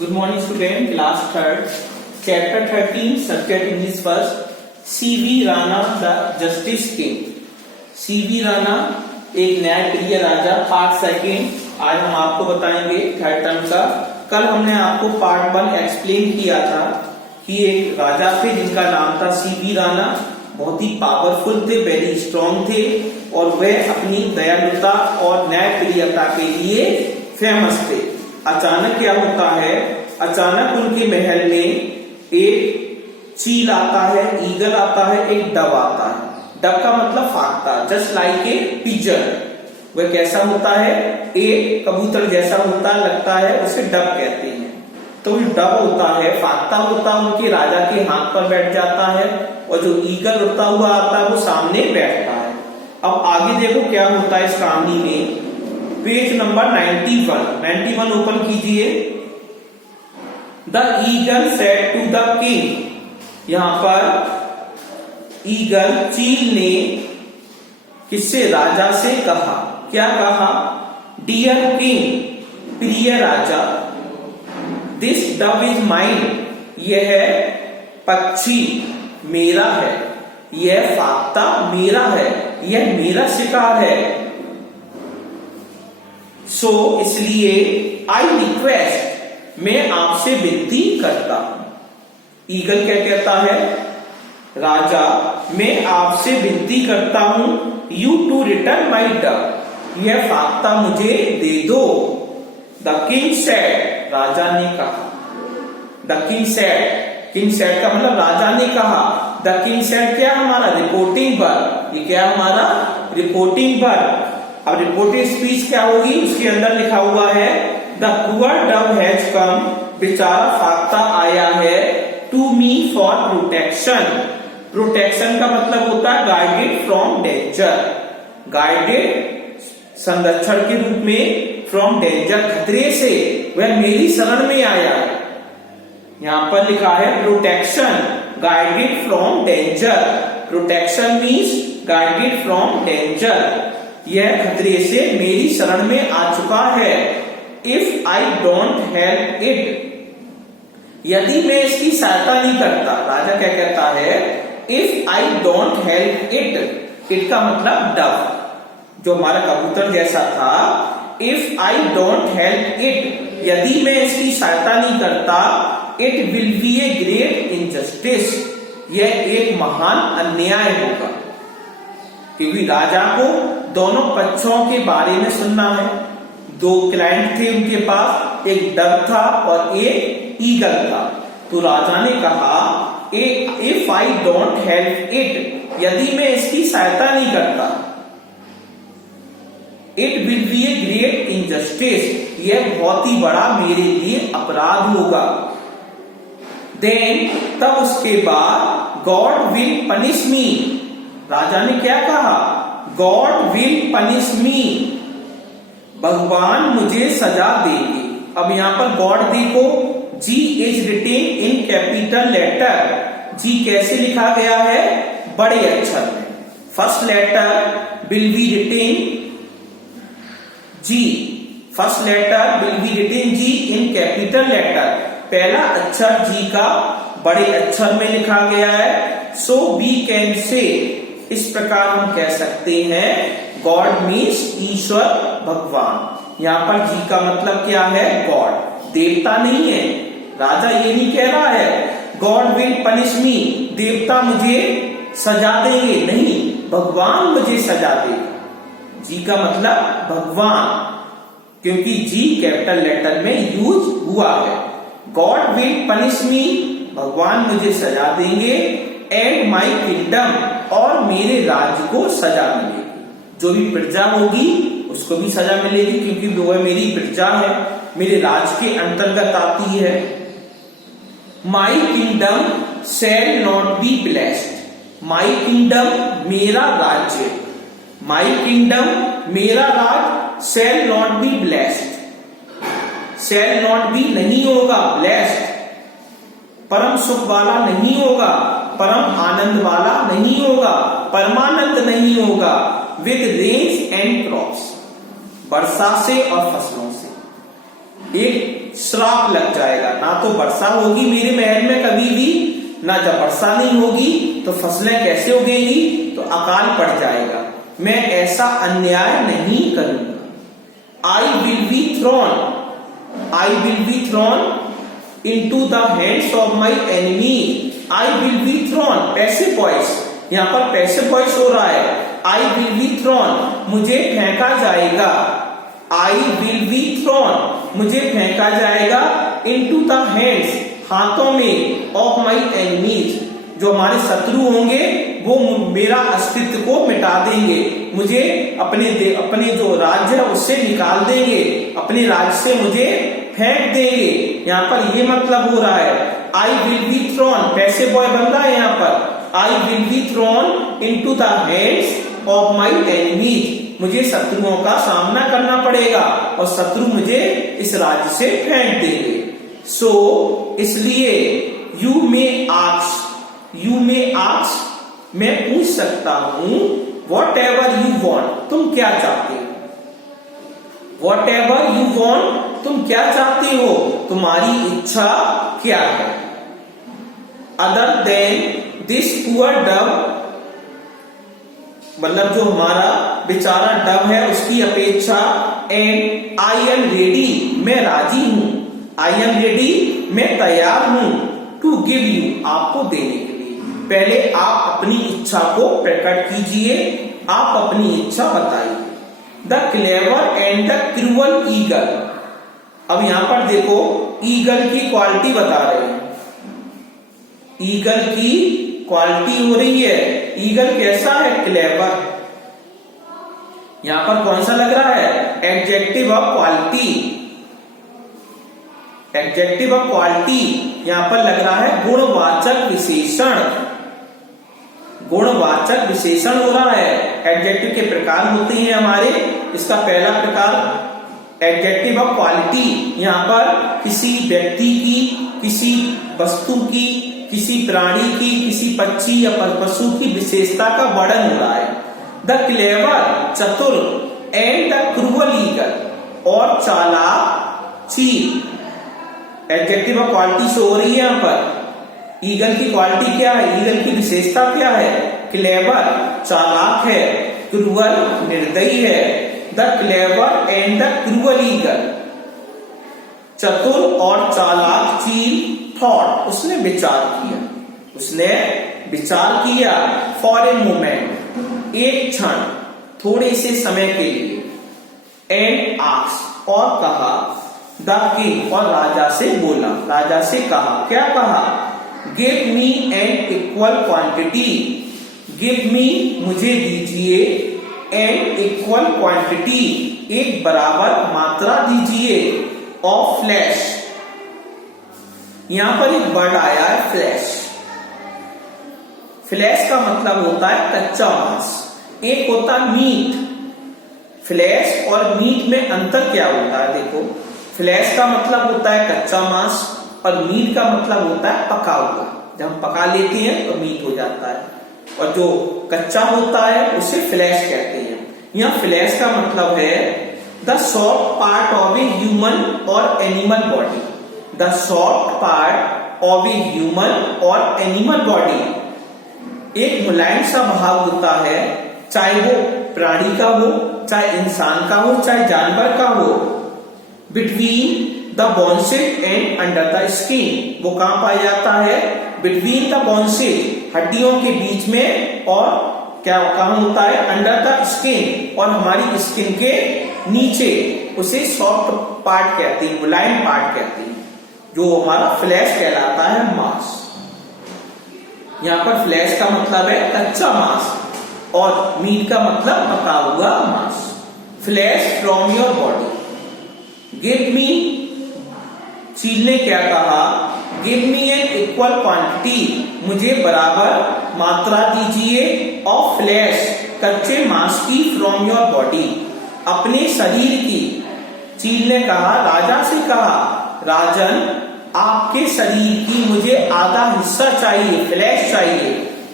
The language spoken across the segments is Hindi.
Good morning student, class 3rd, chapter 13, subject English first. C.V. Rana, the Justice King. C.V. Rana एक न्यायप्रिय राजा, पार्ट सेकेंड आज हम आपको बताएंगे थर्ड टर्म का। कल हमने आपको पार्ट 1 एक्सप्लेन किया था कि एक राजा थे जिनका नाम था C.V. राणा। बहुत ही पावरफुल थे, वेरी स्ट्रॉन्ग थे और वह अपनी दयालुता और न्यायप्रियता के लिए फेमस थे। अचानक क्या होता है, अचानक उनके महल में एक चील आता है, ईगल आता है, एक डव आता है। डव का मतलब फाख्ता, जस्ट लाइक ए पिजन। वह कैसा होता है, एक कबूतर जैसा होता लगता है, उसे डव कहते हैं। तो डव होता है, फाख्ता होता है, उनके राजा के हाथ पर बैठ जाता है और जो ईगल उड़ता हुआ आता है वो सामने बैठता है। अब आगे देखो क्या होता है इस कहानी में। पेज नंबर 91 ओपन कीजिए। The eagle said to the king. यहां पर ईगल चील ने किससे, राजा से कहा। क्या कहा, डियर किंग, प्रिय राजा, दिस डव इज माइन, यह पक्षी मेरा है, यह फाख्ता मेरा है, यह मेरा शिकार है। सो इसलिए आई रिक्वेस्ट, मैं आपसे विनती करता हूं। ईगल क्या कहता है, राजा मैं आपसे विनती करता हूं, you to return my dove, यह फाख्ता मुझे दे दो। द किंग सेड, राजा ने कहा। The king said, king said का मतलब राजा ने कहा। द किंग सेड क्या हमारा रिपोर्टिंग वर्ब, ये क्या हमारा रिपोर्टिंग वर्ब। अब रिपोर्टिंग स्पीच क्या होगी, उसके अंदर लिखा हुआ है the poor dove has come, बेचारा फाख्ता आया है, to me for protection. Protection का मतलब होता है गाइडेड फ्रॉम डेंजर, गाइडेड संरक्षण के रूप में, फ्रॉम डेंजर खतरे से, वह मेरी शरण में आया है। यहां पर लिखा है protection, guided from danger. Protection means guided from danger, यह खतरे से मेरी शरण में आ चुका है। If I don't help it, यदि मैं इसकी सहायता नहीं करता। राजा क्या कहता है, if I don't help it, it का मतलब डव जो हमारा कबूतर जैसा था। If I don't help it, यदि मैं इसकी सहायता नहीं करता, it will be a great injustice, यह एक महान अन्याय होगा। क्योंकि राजा को दोनों पक्षों के बारे में सुनना है। दो क्लाइंट थे उनके पास, एक डव था और एक ईगल था। तो राजा ने कहा if I don't help it, यदि मैं इसकी सहायता नहीं करता, it will be a great injustice, यह बहुत ही बड़ा मेरे लिए अपराध होगा। देन तब उसके बाद गॉड विल पनिश मी, राजा ने क्या कहा, गॉड विल पनिश मी, भगवान मुझे सजा देंगे। अब यहां पर गॉड देखो, G is written in capital letter. G कैसे लिखा गया है, बड़े अक्षर में। First letter will be written G, first letter will be written G in capital letter, पहला अक्षर जी का बड़े अक्षर में लिखा गया है। सो वी कैन से, इस प्रकार हम कह सकते हैं, गॉड मीन्स ईश्वर, भगवान। यहाँ पर जी का मतलब क्या है, गॉड, देवता नहीं है। राजा ये नहीं कह रहा है गॉड विल पनिश मी, देवता मुझे सजा देंगे, नहीं, भगवान मुझे सजा देगा। जी का मतलब भगवान, क्योंकि जी कैपिटल लेटर में यूज हुआ है। गॉड विल पनिश मी, भगवान मुझे सजा देंगे, एंड माई किंगडम, और मेरे राज्य को सजा मिलेगी। जो भी प्रजा होगी उसको भी सजा मिलेगी, क्योंकि वो मेरी प्रजा है, मेरे राज्य के अंतर्गत आती है। माई kingdom shall not be blessed, my kingdom मेरा राज्य, माई किंगडम मेरा राज्य, shall not be blessed, shall not be नहीं होगा, ब्लेस्ड परम सुख वाला नहीं होगा, परम आनंद वाला नहीं होगा, परमानंद नहीं होगा, विद रेन्स एंड क्रॉप्स, वर्षा से और फसलों से। एक श्राप लग जाएगा। ना तो वर्षा होगी मेरे महल में कभी भी, ना जब वर्षा नहीं होगी तो फसलें कैसे उगेंगी, तो अकाल पड़ जाएगा। मैं ऐसा अन्याय नहीं करूंगा। I will be thrown into the hands of my enemy. I will be thrown, passive voice, यहां पर पैसिव वॉइस हो रहा है। आई विल बी थ्रोन, मुझे फेंका जाएगा। आई विल बी थ्रोन, मुझे फेंका जाएगा। इनटू द हैंड्स, हाथों में, ऑफ माई एनिमीज, जो हमारे शत्रु होंगे वो मेरा अस्तित्व को मिटा देंगे, मुझे अपने जो राज्य है उससे निकाल देंगे, अपने राज्य से मुझे फेंक देंगे। यहाँ पर ये मतलब हो रहा है I will be thrown, passive boy बन रहा है यहाँ पर। I will be thrown into the hands of my enemies, मुझे शत्रुओं का सामना करना पड़ेगा और शत्रु मुझे इस राज्य से फेंक देंगे। सो इसलिए यू मे आस्क, मैं पूछ सकता हूं, वॉट एवर यू वॉन्ट, तुम क्या चाहते हो। वॉट एवर यू वॉन्ट, तुम क्या चाहते हो, तुम्हारी इच्छा क्या है। Other than this poor Dove, मतलब जो हमारा बेचारा डव है उसकी अपेक्षा, एंड आई एम रेडी, मैं राजी हूं। आई एम रेडी, मैं तैयार हूं। टू गिव यू, आपको देने के लिए। पहले आप अपनी इच्छा को प्रकट कीजिए, आप अपनी इच्छा बताइए। The clever and the cruel eagle, अब यहां पर देखो ईगल की क्वालिटी बता रहे हैं। ईगल की क्वालिटी हो रही है, ईगल कैसा है, क्लेवर। यहां पर कौन सा लग रहा है, adjective of quality. Adjective of quality यहां पर लग रहा है गुणवाचक विशेषण। गुणवाचक विशेषण हो रहा है। एडजेक्टिव के प्रकार होते हैं हमारे, इसका पहला प्रकार एडजेक्टिव ऑफ क्वालिटी, यहां पर किसी व्यक्ति की, किसी वस्तु की, किसी प्राणी की, किसी पक्षी या पशु की विशेषता का वर्णन हो रहा है। द क्लेवर, चतुर, एंड द क्रूअल ईगल, और चालाक चील। एडजेक्टिव ऑफ क्वालिटी से हो रही है यहां पर। ईगल की क्वालिटी क्या है, ईगल की विशेषता क्या है, क्लेवर, चालाक है, क्रूअल, निर्दयी है। The clever and the cruel eagle, चतुर और चालाक चील, थॉट, उसने विचार किया, उसने विचार किया। फॉर ए मोमेंट, एक क्षण, थोड़े से समय के लिए। एंड आस्क्ड, और कहा। द किंग, और राजा से बोला, राजा से कहा, क्या कहा, give me an equal quantity, give me, मुझे दीजिए, एन इक्वल क्वांटिटी, एक बराबर मात्रा दीजिए, ऑफ फ्लैश। यहां पर एक वर्ड आया है फ्लैश। फ्लैश का मतलब होता है कच्चा मांस, एक होता है मीट। फ्लैश और मीट में अंतर क्या होता है, देखो फ्लैश का मतलब होता है कच्चा मांस और मीट का मतलब होता है पका हुआ। जब हम पका लेते हैं तो मीट हो जाता है, और जो कच्चा होता है उसे फ्लैश कहते हैं। यहाँ फ्लैश का मतलब है the soft part of a human और animal body. The soft part of a human और एनिमल बॉडी, एक मुलायम सा भाग होता है, चाहे वो प्राणी का हो, चाहे इंसान का हो, चाहे जानवर का हो। Between the bones and under the skin, वो कहां पाया जाता है, बिटवीन द बोनसेट, हड्डियों के बीच में, और क्या कहां होता है, अंडर द स्किन, और हमारी स्किन के नीचे, उसे सॉफ्ट पार्ट कहते हैं, मुलायम पार्ट कहते हैं, जो हमारा फ्लैश कहलाता है, मांस। यहां पर फ्लैश का मतलब है कच्चा मांस और मीट का मतलब पका हुआ मांस। Flesh from your body, give me, चील ने क्या कहा, give me an equal quantity, मुझे बराबर मात्रा दीजिए, ऑफ फ्लैश, कच्चे मांस की, फ्रॉम योर बॉडी, अपने शरीर की। चील ने कहा, राजा से कहा, राजन आपके शरीर की मुझे आधा हिस्सा चाहिए, फ्लैश चाहिए,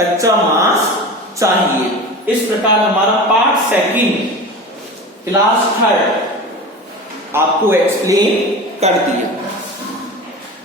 कच्चा मांस चाहिए। इस प्रकार हमारा पार्ट सेकंड क्लास 3 आपको एक्सप्लेन कर दिया।